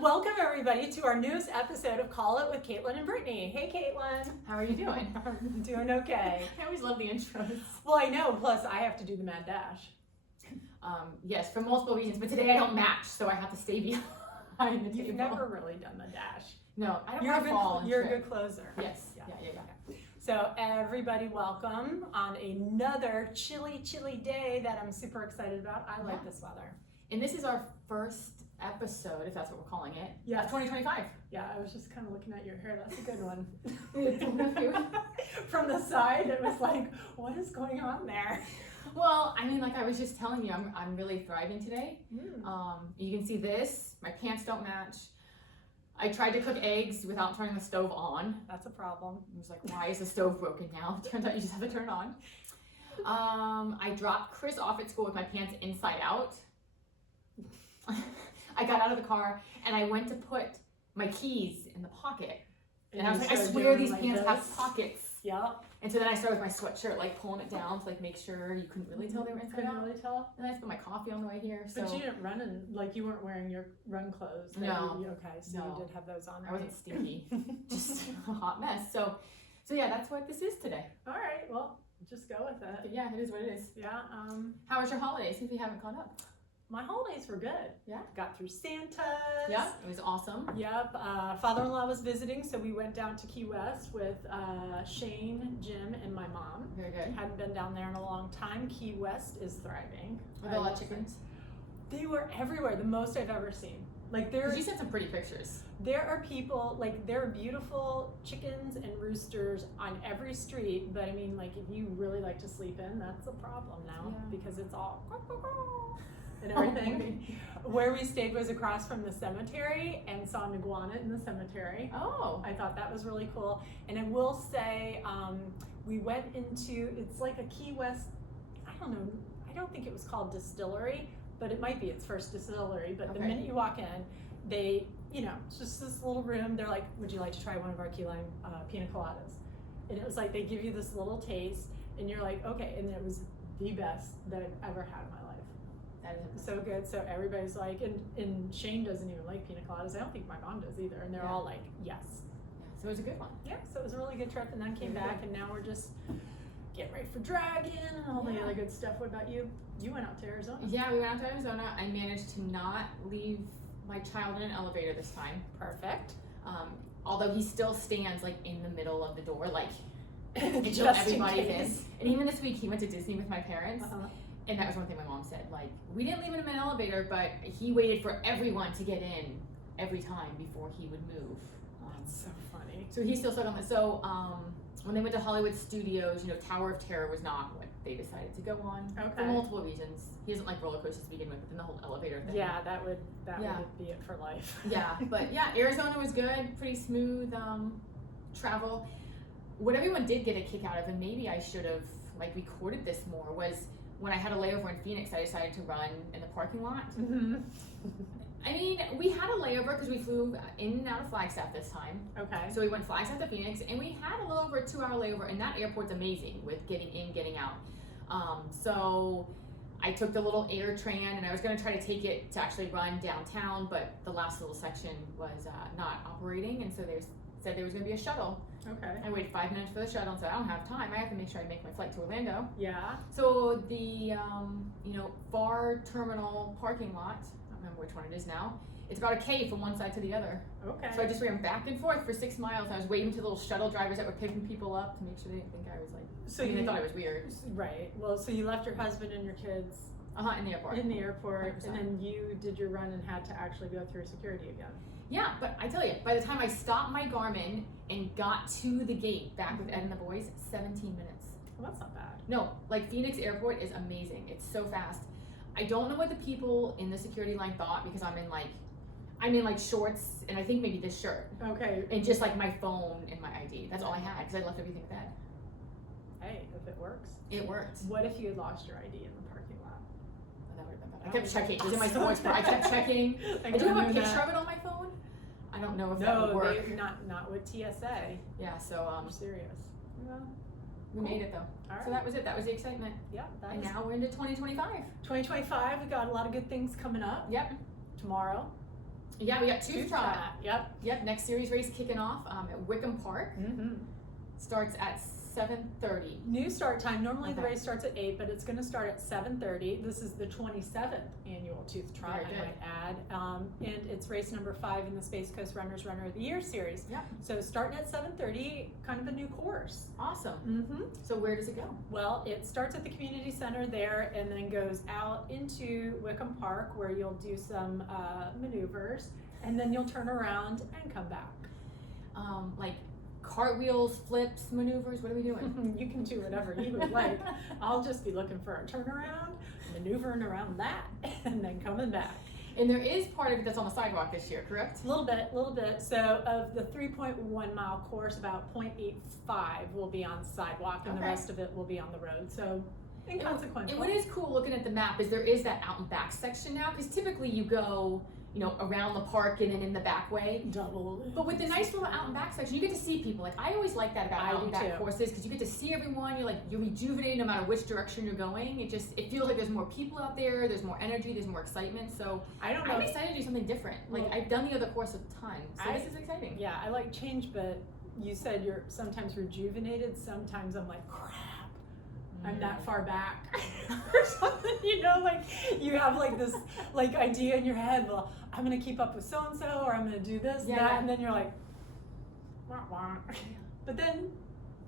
Welcome everybody to our newest episode of Call It with Kaitlin and Brittany. Hey Kaitlin. How are you doing? I'm doing okay. I always love the intros. Well, I know, plus I have to do the mad dash. Yes, for multiple reasons, but today I don't match, so I have to stay behind the table. You've never really done the dash. No, I don't You're want to fall. You're a good closer. Yes, yeah. So everybody welcome on another chilly day that I'm super excited about. I like this weather. And this is our first episode, if that's what we're calling it, yes. of 2025. Yeah, I was just kind of looking at your hair. That's a good one. Thank From the side, it was like, what is going on there? Well, I mean, like I was just telling you, I'm really thriving today. You can see this. My pants don't match. I tried to cook eggs without turning the stove on. That's a problem. I was like, why is the stove broken now? Turns out you just have to turn it on. I dropped Chris off at school with my pants inside out. I got out of the car and I went to put my keys in the pocket. And I was like, I swear these pants have pockets. Yeah. And so then I started with my sweatshirt, like pulling it down to like make sure you couldn't really tell they were inside out. Couldn't really tell. And I just put my coffee on the way here. So. But you didn't run in, like you weren't wearing your run clothes. No. Okay, so you did have those on. I wasn't stinky. Just a hot mess. So yeah, that's what this is today. All right, well, just go with it. But yeah, it is what it is. Yeah. How was your holidays if you haven't caught up? My holidays were good. Yeah. Got through Santa's. Yeah, it was awesome. Yep. Father-in-law was visiting, so we went down to Key West with Shane, Jim, and my mom. Very good. Hadn't been down there in a long time. Key West is thriving. Were there a lot of chickens? They were everywhere, the most I've ever seen. Like there. You sent some pretty pictures. There are people, like there are beautiful chickens and roosters on every street, but I mean, like if you really like to sleep in, that's a problem now because it's all and everything. Where we stayed was across from the cemetery and saw an iguana in the cemetery. Oh. I thought that was really cool. And I will say, we went into, it's like a Key West, I don't think it was called distillery, but it might be its first distillery. But the minute you walk in, they, it's just this little room. They're like, would you like to try one of our key lime pina coladas? And it was like, they give you this little taste and you're like, okay. And it was the best that I've ever had in my life. That is so good. So everybody's like, and Shane doesn't even like pina coladas. I don't think my mom does either. And they're all like, yes. Yeah, so it was a good one. Yeah, so it was a really good trip. And then came back and now we're just getting ready for Dragon and all the other good stuff. What about you? You went out to Arizona. Yeah, we went out to Arizona. I managed to not leave my child in an elevator this time. Perfect. Although he still stands like in the middle of the door, like until Just everybody's in. And even this week he went to Disney with my parents. And that was one thing my mom said, like, we didn't leave him in an elevator, but he waited for everyone to get in every time before he would move. That's so funny. So he's still stuck on this. So when they went to Hollywood Studios, Tower of Terror was not what they decided to go on for multiple reasons. He doesn't like roller coasters to begin with, but then the whole elevator thing. Yeah, that would be it for life. Yeah, but yeah, Arizona was good, pretty smooth travel. What everyone did get a kick out of, and maybe I should have recorded this more, was when I had a layover in Phoenix, I decided to run in the parking lot. I mean, we had a layover because we flew in and out of Flagstaff this time. Okay. So we went Flagstaff to Phoenix, and we had a little over a 2-hour layover, and that airport's amazing with getting in, getting out. So I took the little AirTran, and I was going to try to take it to actually run downtown, but the last little section was not operating, and so they said there was going to be a shuttle. Okay. I waited 5 minutes for the shuttle and said, I don't have time. I have to make sure I make my flight to Orlando. Yeah. So the, FAR terminal parking lot, I don't remember which one it is now, it's about a K from one side to the other. Okay. So I just ran back and forth for 6 miles. And I was waiting to little shuttle drivers that were picking people up to make sure they didn't think I was they thought I was weird. Right. Well, so you left your husband and your kids in the airport. 100%. And then you did your run and had to actually go through security again. Yeah, but I tell you, by the time I stopped my Garmin and got to the gate back with Ed and the boys, 17 minutes. Well, that's not bad. No, Phoenix Airport is amazing. It's so fast. I don't know what the people in the security line thought because I'm in shorts and I think maybe this shirt. Okay. And just my phone and my ID. That's all I had because I left everything with Ed. Hey, if it works. It worked. What if you had lost your ID in the parking lot? Oh, that would have been bad. I kept checking. It was in my sports bra. I kept checking. I do have a picture of it on my phone. I don't know if that would work. Not with TSA. Yeah, so I'm serious. Well, we made it though. All right. So that was it. That was the excitement. Yeah. And now we're into 2025. 2025. We got a lot of good things coming up. Yep. Tomorrow. Yeah, we got Tooth Trot. Yep. Yep, next series race kicking off at Wickham Park. Mm-hmm. Starts at 7:30. New start time. Normally the Okay. race starts at 8, but it's going to start at 7:30. This is the 27th annual Tooth Trot, Very I good. might add. And it's race number 5 in the Space Coast Runners Runner of the Year series. Yep. So starting at 7:30, kind of a new course. Awesome. Mm-hmm. So where does it go? Well, it starts at the community center there and then goes out into Wickham Park where you'll do some maneuvers and then you'll turn around and come back. Like cartwheels, flips, maneuvers. What are we doing? You can do whatever you would like. I'll just be looking for a turnaround, maneuvering around that, and then coming back. And there is part of it that's on the sidewalk this year, correct? A little bit. So of the 3.1 mile course, about 0.85 will be on sidewalk and the Okay. rest of it will be on the road. So inconsequential. And what is cool looking at the map is there is that out and back section now, because typically you go, around the park and then in the back way. Double. But with the nice little out and back section, you get to see people. Like I always like that about I out and do back too. courses, because you get to see everyone. You're rejuvenated no matter which direction you're going. It feels like there's more people out there. There's more energy. There's more excitement. So I don't know. I'm excited to do something different. Like Well, I've done the other course a ton, so this is exciting. Yeah, I like change, but you said you're sometimes rejuvenated. Sometimes I'm like, crap, I'm that far back or something, like you have like this like idea in your head, well, I'm gonna keep up with so-and-so or I'm gonna do this, Yeah, that, yeah. and then you're like, wah, wah. But then,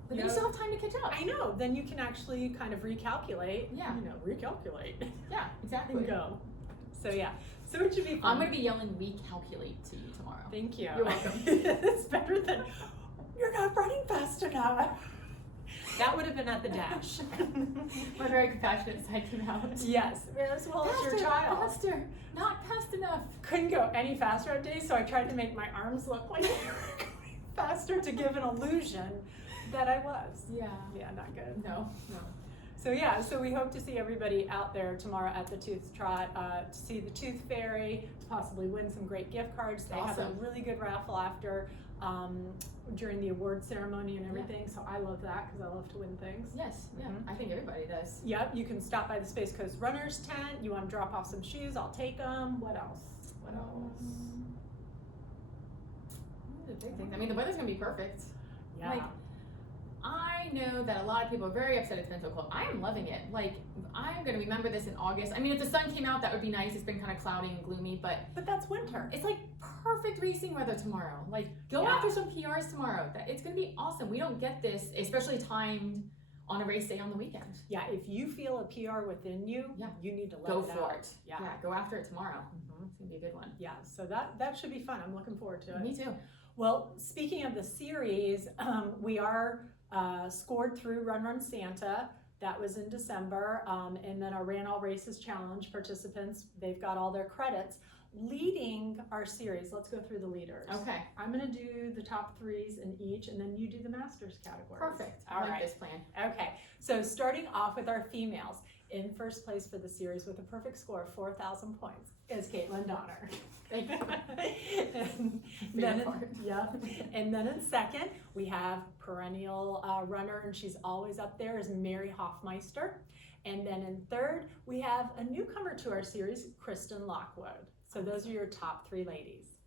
But then you still have time to catch up. I know, then you can actually kind of recalculate, Yeah. recalculate Yeah, exactly. and go. So yeah, so it should be fun. I'm gonna be yelling "recalculate" to you tomorrow. Thank you. You're welcome. It's better than, you're not running fast enough. That would have been at the dash. My very compassionate side came out. Yes, as well as your Faster, child. faster, not fast enough. Couldn't go any faster at days, so I tried to make my arms look like they were going faster to give an illusion that I was. Yeah. Yeah, not good. No. So yeah, so we hope to see everybody out there tomorrow at the Tooth Trot to see the Tooth Fairy, to possibly win some great gift cards. They have a Awesome. really good raffle after during the award ceremony and everything. So I love that because I love to win things. Yes. Yeah. Mhm. I think everybody does. Yep, you can stop by the Space Coast Runners tent. You want to drop off some shoes? I'll take them. What else? What else? The big things. I mean, the weather's gonna be perfect. Yeah. Like, I know that a lot of people are very upset it's been so cold. I am loving it. Like, I'm gonna remember this in August. I mean, if the sun came out, that would be nice. It's been kind of cloudy and gloomy, but But that's winter. it's like perfect racing weather tomorrow. Like, go Yeah. after some PRs tomorrow. It's gonna be awesome. We don't get this, especially timed on a race day on the weekend. Yeah, if you feel a PR within you, Yeah. you need to let Go it for out. it. Yeah. Go after it tomorrow. Mhm. It's gonna be a good one. Yeah, so that should be fun. I'm looking forward to it. Me too. Well, speaking of the series, we are scored through Run Santa. That was in December. And then our Ran All Races Challenge participants, they've got all their credits. Leading our series, let's go through the leaders. Okay. I'm gonna do the top 3s in each, and then you do the Masters categories. Perfect. I All like right. this plan. Okay, so starting off with our females, in first place for the series with a perfect score of 4,000 points is Kaitlin Donner. Thank you. And then, and then in second, we have perennial runner, and she's always up there, is Mary Hoffmeister. And then in third, we have a newcomer to our series, Kristen Lockwood. So those are your top 3 ladies.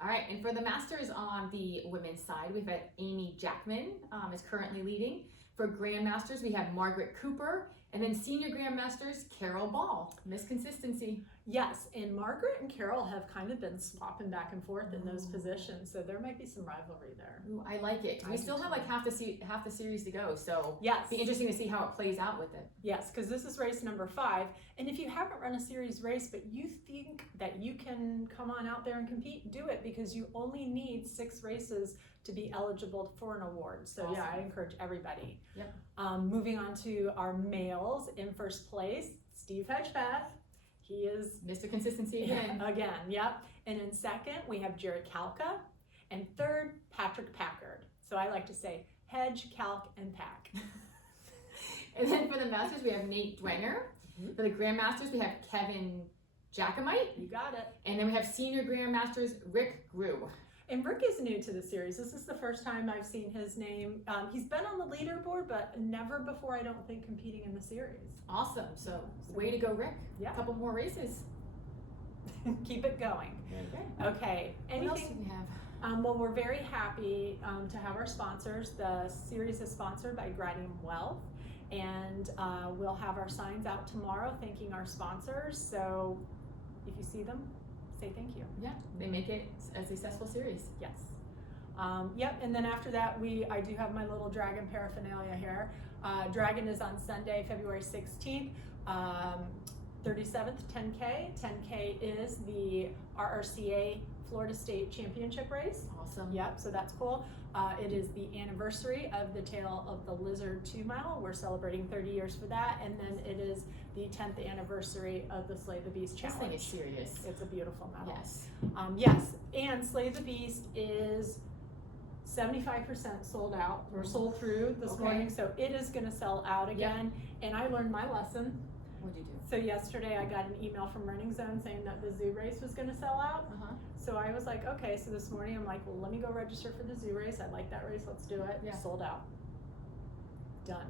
All right, and for the Masters on the women's side, we've got Amy Jackman is currently leading. For Grandmasters, we have Margaret Cooper, and then Senior Grandmasters, Carol Ball. Miss Consistency. Yes, and Margaret and Carol have kind of been swapping back and forth in those positions, so there might be some rivalry there. Ooh, I like it. We still have like half the series to go, so Yes. it'll be interesting to see how it plays out with it. Yes, because this is race number 5, and if you haven't run a series race but you think that you can come on out there and compete, do it, because you only need 6 races to be eligible for an award. So yeah, I Awesome. encourage everybody. Yep. Moving on to our males, in first place, Steve Hedgepeth. He is Mr. Consistency again. again, yep. And in second, we have Jared Kalka, and third, Patrick Packard. So I like to say Hedge, Calc, and Pack. And then for the Masters, we have Nate Dwenger. Mhm. For the Grandmasters, we have Kevin Jacomite. You got it. And then we have Senior Grandmasters, Rick Grew. And Rick is new to the series. This is the first time I've seen his name. He's been on the leaderboard, but never before, I don't think, competing in the series. Awesome. So way to go, Rick. Yeah. A couple more races. Keep it going. Very good. Okay. What else Anything? do we have? Well, we're very happy to have our sponsors. The series is sponsored by Guardian Wealth, and we'll have our signs out tomorrow thanking our sponsors. So if you see them, say thank you. Yeah, they make it a successful series. Yes. Yep, and then after that, I do have my little dragon paraphernalia here. Dragon is on Sunday, February 16th. 37th 10K. 10K is the RRCA Florida State Championship race. Awesome. Yep, so that's cool. It is the anniversary of the Tale of the Lizard 2 Mile. We're celebrating 30 years for that. And then it is the 10th anniversary of the Slay the Beast Challenge. This thing is serious. It's a beautiful medal. Yes. Yes, and Slay the Beast is 75% sold out, or sold through this morning, so it is gonna sell out again. And I learned my lesson. What'd you do? So yesterday I got an email from Running Zone saying that the zoo race was gonna sell out. So I was like, okay, so this morning I'm like, well, let me go register for the zoo race. I like that race, let's do it. Yeah. Sold out. Done.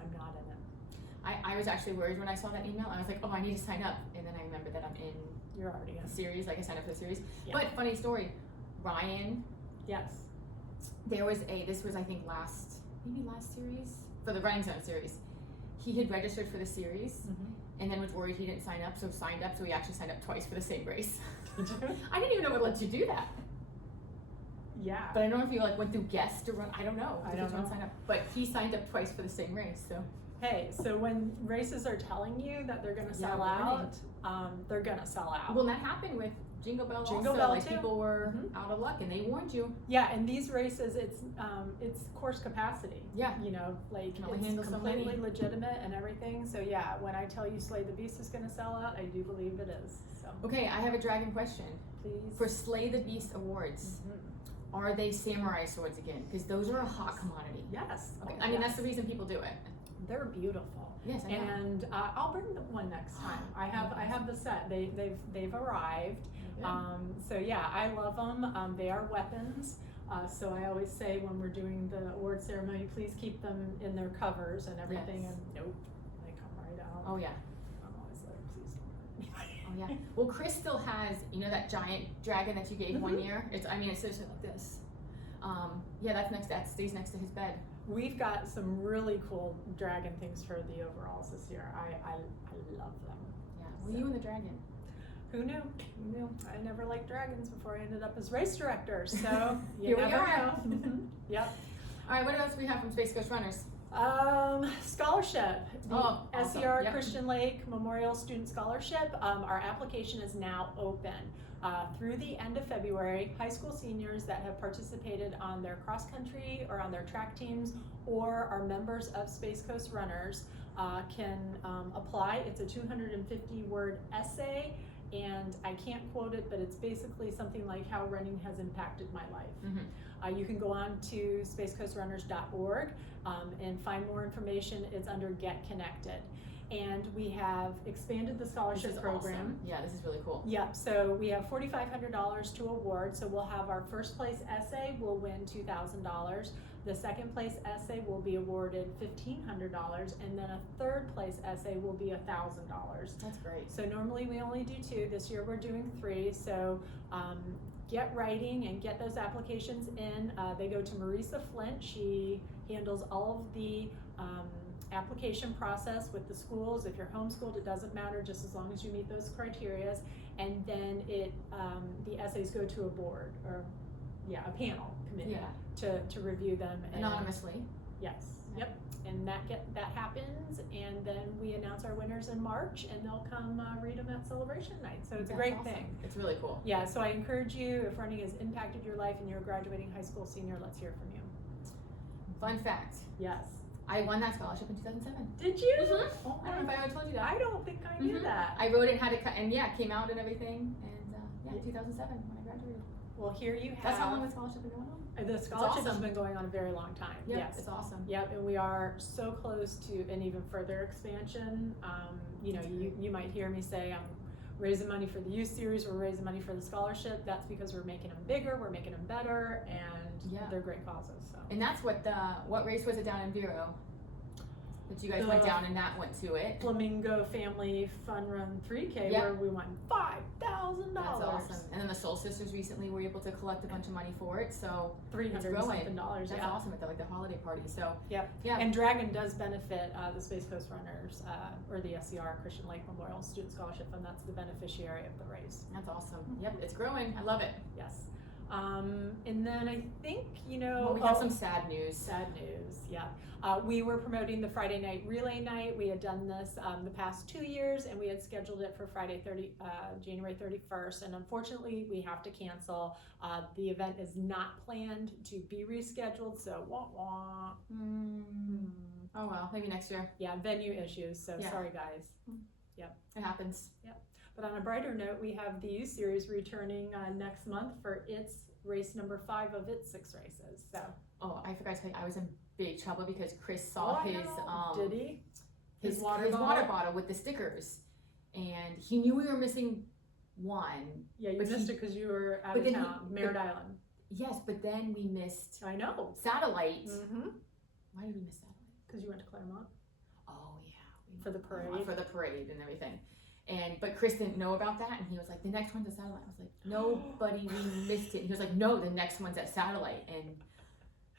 I'm not in it. I was actually worried when I saw that email. I was like, oh, I need to sign up. And then I remembered that I'm in You're already in. a series, like I signed up for the series. Yeah. But funny story, Ryan, Yes. there was this was I think maybe last series, for the Running Zone series. He had registered for the series and then was worried he didn't sign up, so signed up, so he actually signed up twice for the same race. I didn't even know what lets you do that. Yeah. But I don't know if you like went through guest or run, I don't know. I don't know. Sign up. But he signed up twice for the same race, so. Hey, so when races are telling you that they're gonna sell out, they're gonna sell out. Well, that happened with Jingle Bell Jingle also, Bell like too. people were out of luck and they warned you. Yeah, and these races, it's course capacity. Yeah. You know, like Can only it's handle so completely many. legitimate and everything. So yeah, when I tell you Slay the Beast is gonna sell out, I do believe it is. So Okay, I have a dragon question. please. For Slay the Beast Awards, are they samurai swords again? Because those are a hot commodity. Yes. Okay. Oh, I mean, yes. that's the reason people do it. They're beautiful. Yes, I know. And I'll bring the one next time. I have the set. They've arrived. So yeah, I love them. They are weapons. So I always say when we're doing the award ceremony, please keep them in their covers and everything. Yes. And nope, they come right out. Oh yeah. I'm always like, please don't hurt me. Oh yeah. Well, Chris still has, you know, that giant dragon that you gave one year. It's seriously like this. Yeah, that stays next to his bed. We've got some really cool dragon things for the overalls this year. I love them. Yeah. Well, you and the dragon. Who knew? Who knew? I never liked dragons before I ended up as race director. So you Here we never are. know. Yep. All right. What else do we have from Space Coast Runners? Scholarship. The Awesome. SER Yep. Christian Lake Memorial Student Scholarship. Our application is now open. Through the end of February, high school seniors that have participated on their cross country or on their track teams or are members of Space Coast Runners can apply. It's a 250-word essay, and I can't quote it, but it's basically something like how running has impacted my life. You can go on to spacecoastrunners.org and find more information. It's under Get Connected. And we have expanded the scholarship program. Awesome. Yeah, this is really cool. Yep, so we have $4,500 to award. So we'll have our first place essay will win $2,000. The second place essay will be awarded $1,500, and then a third place essay will be $1,000. That's great. So normally we only do 2. This year we're doing 3. So get writing and get those applications in. They go to Marisa Flint. She handles all of the application process with the schools. If you're homeschooled, it doesn't matter, just as long as you meet those criteria. And then the essays go to a board, or a panel committee to review them Anonymously. Yes. Yep. And that happens, and then we announce our winners in March, and they'll come read them at celebration night. So it's a great thing. It's really cool. Yeah. So I encourage you, if running has impacted your life and you're a graduating high school senior, let's hear from you. Fun fact. Yes. I won that scholarship in 2007. Did you? Oh, I don't know if I ever told you that. I don't think I knew that. I wrote it and had it cut, and it came out and everything, and 2007 when I graduated. Well, here you have. That's how long the scholarship has been going on? The scholarship has awesome. been going on a very long time. Yep, Yes. it's awesome. Yep, and we are so close to an even further expansion. You might hear me say I'm raising money for the youth series, we're raising money for the scholarship. That's because we're making them bigger, we're making them better, and they're great causes. So. And that's what race was it down in Vero? that you guys went down and Nat went to it. Flamingo Family Fun Run 3K Yep. where we won $5,000. That's awesome. And then the Soul Sisters recently were able to collect a bunch of money for it, so $300 it's growing. something dollars. That's awesome at the holiday party. So Yep. yeah. And Dragon does benefit the Space Coast Runners or the SCR Christian Lake Memorial Student Scholarship Fund. That's the beneficiary of the race. That's awesome. Yep, it's growing. I love it. Yes. And then I think, Well, we have some sad news. Sad news, yeah. We were promoting the Friday night relay night. We had done this the past 2 years, and we had scheduled it for January 31st. And unfortunately, we have to cancel. The event is not planned to be rescheduled, so wah wah. Oh well, maybe next year. Yeah, venue issues. So Yeah. sorry, guys. It happens. But on a brighter note, we have the U Series returning next month for its race number 5 of its 6 races. So. Oh, I forgot to tell you, I was in big trouble because Chris saw Oh, his did he? his water water bottle with the stickers, and he knew we were missing one. Yeah, you But missed it because you were out but of then town, Merritt Island. Yes, but then we missed I know. Satellite. Mm-hmm. Why did we miss Satellite? Because you went to Claremont Oh yeah, we for the went parade. for the parade and everything. But Chris didn't know about that, and he was like, "The next one's at Satellite." I was like, "Nobody, we missed it." And he was like, "No, the next one's at Satellite," and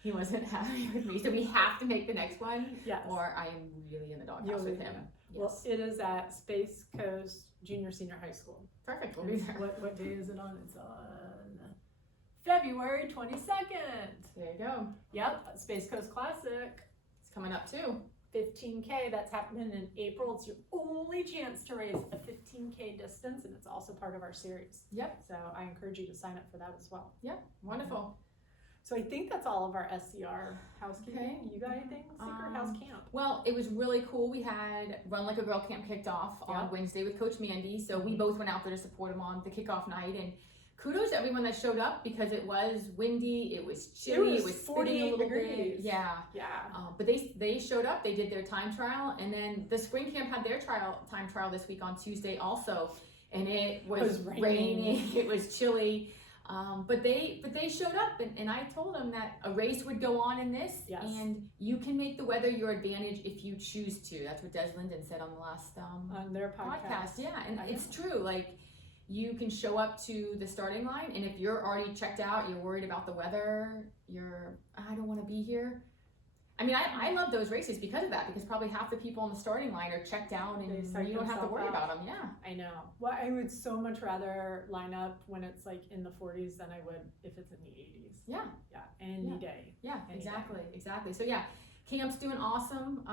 he wasn't happy with me. So we have to make the next one, Yes. or I am really in the doghouse You'll with be him. there. Yes. Well, it is at Space Coast Junior Senior High School. Perfect. We'll be there. What day is it on? It's on February 22nd. There you go. Yep, Space Coast Classic. It's coming up too. 15K, that's happening in April. It's your only chance to raise a 15K distance, and it's also part of our series. Yep. So I encourage you to sign up for that as well. Yep. Wonderful. So I think that's all of our SCR housekeeping. Okay. You got anything? Secret House Camp. Well, it was really cool. We had Run Like a Girl Camp kicked off on Wednesday with Coach Mandy. So we both went out there to support him on the kickoff night. And kudos to everyone that showed up because it was windy, it was chilly, it was 48 degrees. Yeah. Yeah. But they showed up, they did their time trial, and then the spring camp had their time trial this week on Tuesday also. And it was raining, it was chilly. But they showed up, and I told them that a race would go on in this, and you can make the weather your advantage if you choose to. That's what Des Linden said on the last on their podcast. Yeah, and it's true. Like, you can show up to the starting line, and if you're already checked out, you're worried about the weather, I don't want to be here. I mean, I love those races because of that, because probably half the people on the starting line are checked out, and you don't have to worry about them. Yeah, I know. Well, I would so much rather line up when it's like in the 40s than I would if it's in the 80s. Yeah. Yeah, any day. Yeah, Any exactly. So yeah, camp's doing awesome.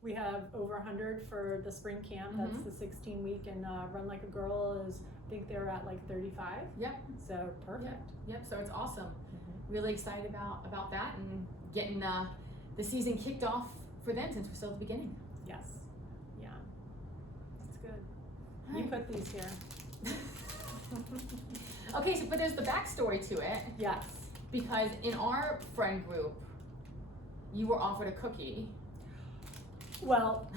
We have over 100 for the spring camp. That's the 16-week, and Run Like a Girl is, I think they're at like 35. Yep. So perfect. Yep. So it's awesome. Really excited about that and getting the season kicked off for them since we're still at the beginning. Yes. Yeah. That's good. All You right. put these here. Okay, but there's the backstory to it. Yes. Because in our friend group, you were offered a cookie. Well,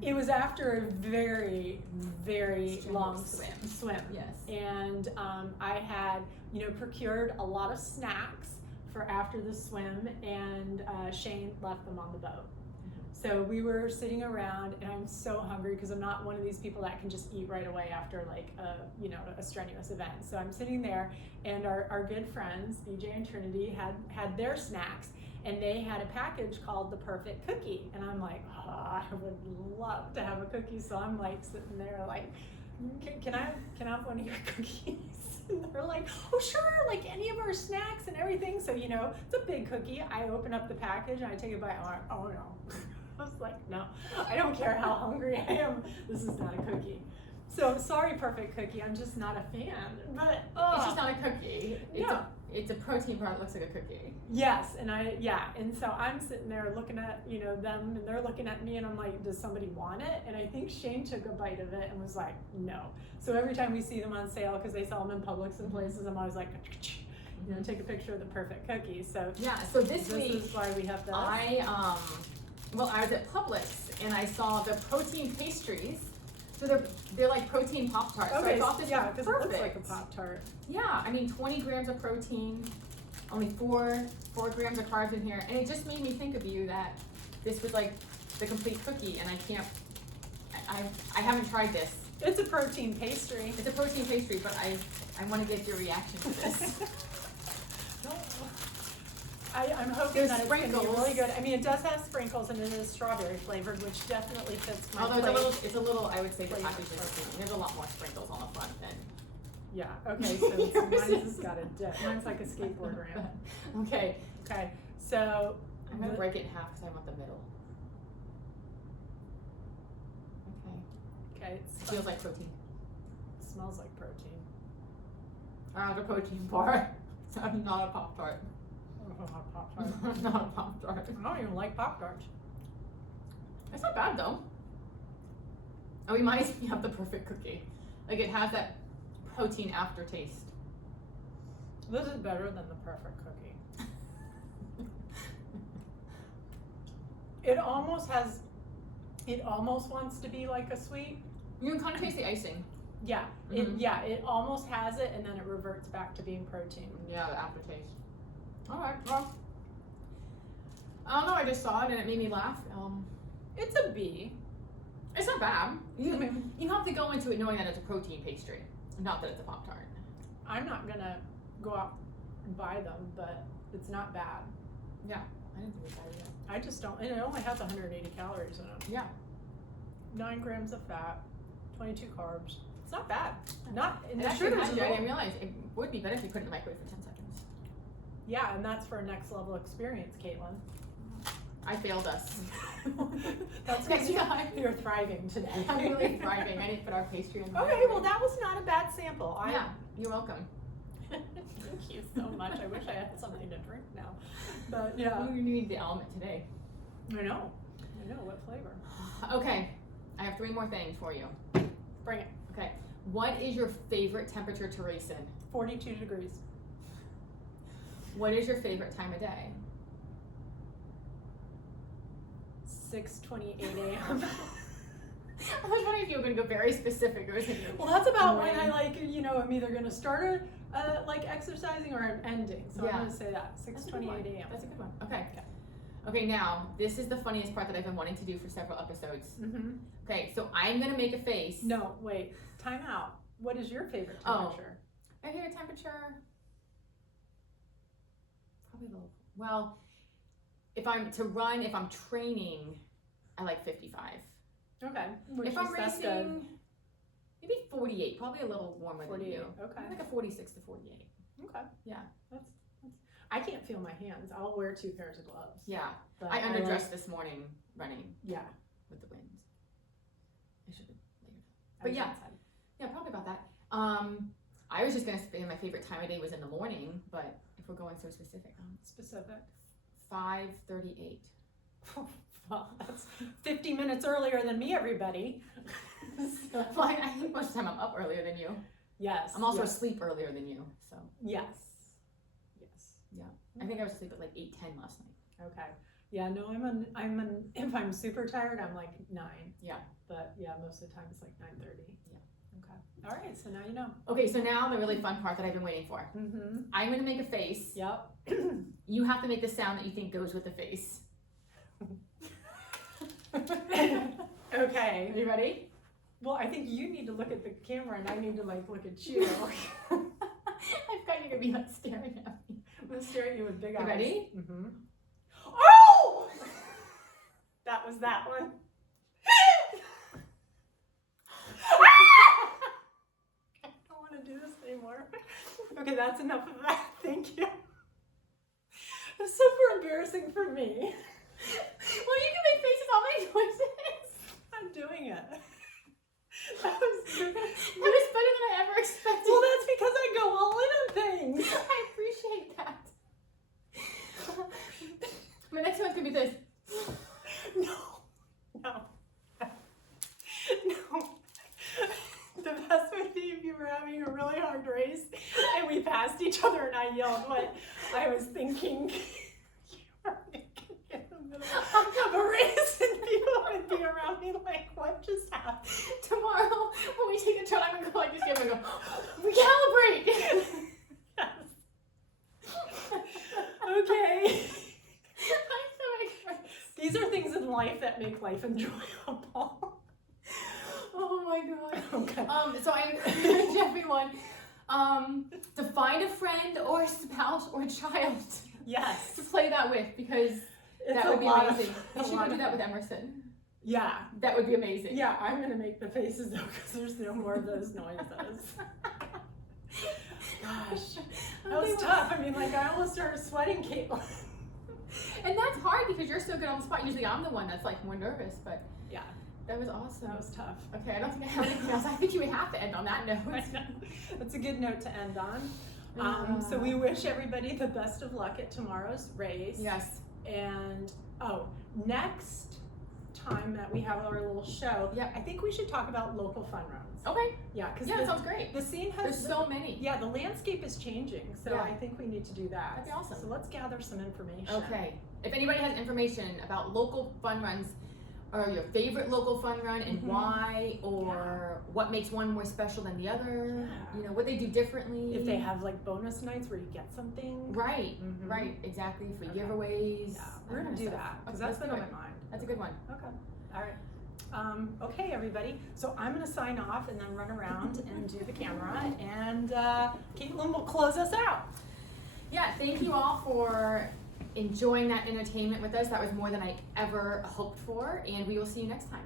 it was after a very, very long swim. Yes. And I had, procured a lot of snacks for after the swim, and Shane left them on the boat. So we were sitting around, and I'm so hungry because I'm not one of these people that can just eat right away after like a strenuous event. So I'm sitting there, and our good friends BJ and Trinity had their snacks, and they had a package called the Perfect Cookie, and I'm like, I would love to have a cookie. So I'm like sitting there like, can I have one of your cookies? And they're like, oh sure, like any of our snacks and everything. So it's a big cookie. I open up the package and I take a bite. Oh no. I was like, no, I don't care how hungry I am. This is not a cookie. So sorry, Perfect Cookie. I'm just not a fan. But it's just not a cookie. It's a protein bar that looks like a cookie. Yes, and so I'm sitting there looking at them, and they're looking at me, and I'm like, does somebody want it? And I think Shane took a bite of it and was like, no. So every time we see them on sale, because they sell them in Publix and places, I'm always like, take a picture of the Perfect Cookie. So yeah. So this week is why we have this. I was at Publix and I saw the protein pastries. So they're like protein Pop-Tarts. Okay, so I thought this was because perfect. it looks like a Pop-Tart. Yeah, I mean 20 grams of protein, only 4 grams of carbs in here, and it just made me think of you that this was like the complete cookie, and I haven't tried this. It's a protein pastry. It's a protein pastry, but I want to get your reaction to this. I'm hoping There's that it's going to be sprinkles. really good. I mean, it does have sprinkles and it is strawberry flavored, which definitely fits my Although plate. it's a little, I would say the Flavor package is protein. there's a lot more sprinkles on the front than. Yeah, okay, so Yours mine's is- got a dip. Mine's like a skateboard ramp. Okay, Okay, so I'm gonna break it in half because I want the middle. Okay, okay, it feels like protein. smells like protein. I have a protein bar. So I'm not a Pop-Tart. Pop-Tart. I'm not a Pop-Tart. I don't even like Pop-Tarts. It's not bad though. It reminds me of the perfect cookie. Like it has that protein aftertaste. This is better than the perfect cookie. It almost wants to be like a sweet. You can kind of taste the icing. Yeah, Mhm. it almost has it, and then it reverts back to being protein. Yeah, the aftertaste. All right, well, I don't know. I just saw it and it made me laugh. It's a B. It's not bad. You have to go into it knowing that it's a protein pastry, not that it's a Pop-Tart. I'm not gonna go out and buy them, but it's not bad. Yeah, I didn't think it was bad either. I just don't, and it only has 180 calories in it. Yeah. 9 grams of fat, 22 carbs. It's not bad. Not, and And the actually, sugar's I low. didn't realize it would be better if you put it in the microwave for 10 seconds. Yeah, and that's for a next level experience, Kaitlin. I failed us. That's Next because time. you're thriving today. I'm really thriving. I didn't put our pastry in the Okay, microwave. well that was not a bad sample. Yeah, you're welcome. Thank you so much. I wish I had something to drink now. But yeah. We need the element today. I know. What flavor? Okay, I have 3 more things for you. Bring it. Okay, what is your favorite temperature to race in? 42 degrees. What is your favorite time of day? 6:28 a.m. I was wondering if you were going to go very specific or something. Well, that's about Morning. when I I'm either going to start like exercising or I'm ending. So Yeah. I'm going to say that 6:28 a.m. That's a good one. Okay. Okay, now, this is the funniest part that I've been wanting to do for several episodes. Mm-hmm. Okay, so I'm going to make a face. No, wait. Time out. What is your favorite Oh. temperature? My favorite temperature? Probably low. Well, if I'm training, I like 55. Okay. If I'm that's good. racing, maybe 48. Probably a little warmer than 48. you. Okay. Maybe like a 46 to 48. Okay. Yeah. That's I can't feel my hands. I'll wear 2 pairs of gloves. Yeah. But I like- underdressed this morning running Yeah. with the wind. I should have layered. I But was yeah. outside. Yeah, probably about that. I was just gonna say my favorite time of day was in the morning, but if we're going so specific, Specific. 5:38. Well, that's 50 minutes earlier than me, everybody. So- Well, I think most of the time I'm up earlier than you. Yes. I'm also yes. asleep earlier than you, so Yes. Yes. I think I was asleep at like 8:10 last night. Okay. Yeah, no, if I'm super tired, I'm like 9. Yeah. But yeah, most of the time it's like 9:30. Yeah. Okay. All right, so now you know. Okay, so now the really fun part that I've been waiting for. Mm-hmm. I'm gonna make a face. Yep. You have to make the sound that you think goes with the face. Okay. Are you ready? Well, I think you need to look at the camera and I need to like look at you. I've got you gonna be like staring at me. I'm gonna stare at you with big eyes. Ready? Mm-hmm. Oh! That was that one. I don't want to do this anymore. Okay, that's enough of that. Thank you. It's super embarrassing for me. Well, you can make faces, I'll make noises. I'm doing it. That was good. That was better than I ever expected. Well, that's because I go all in on things. I appreciate that. My next one's gonna be this. No. The best would be if you were having a really hard race and we passed each other and I yelled what I was thinking. You were making in the middle of a race and people would be around me like, what just happened? Tomorrow, when we take a turn, I'm gonna go like this and go, recalibrate! Yes. Okay. I'm so excited. These are things that life that make life enjoyable. Oh my god. Okay. So I encourage everyone to find a friend or a spouse or a child Yes. to play that with, because It's that a would be lot of- amazing. a You should lot go do of that with fun. Emerson. Yeah. That would be amazing. Yeah, I'm gonna make the faces though, because there's no more of those noises. Gosh, that was tough. I mean, like, I almost started sweating, Kaitlin. And that's hard because you're so good on the spot. Usually I'm the one that's like more nervous, but Yeah, that was awesome. that was tough. Okay, I don't think I have anything else. I think you would have to end on that note. That's a good note to end on. So we wish everybody the best of luck at tomorrow's race. Yes. And next time that we have our little show, Yep. I think we should talk about local fun runs. Okay. Yeah, because Yeah, that sounds great. the scene has There's so many. yeah, the landscape is changing, so Yeah. I think we need to do that. That'd be awesome. So let's gather some information. Okay. If anybody has information about local fun runs, or your favorite local fun run and Mhm. why, or what makes one more special than the other, Yeah. you know, what they do differently. If they have like bonus nights where you get something. Right, Mhm. right, exactly, for Okay. giveaways. Yeah, we're gonna kind of do stuff. that because Okay, that's been on good. my mind. That's a good one. Okay. All right. Okay, everybody. So I'm gonna sign off and then run around and do the camera, and Kaitlin will close us out. Yeah, thank you all for enjoying that entertainment with us. That was more than I ever hoped for, and we will see you next time.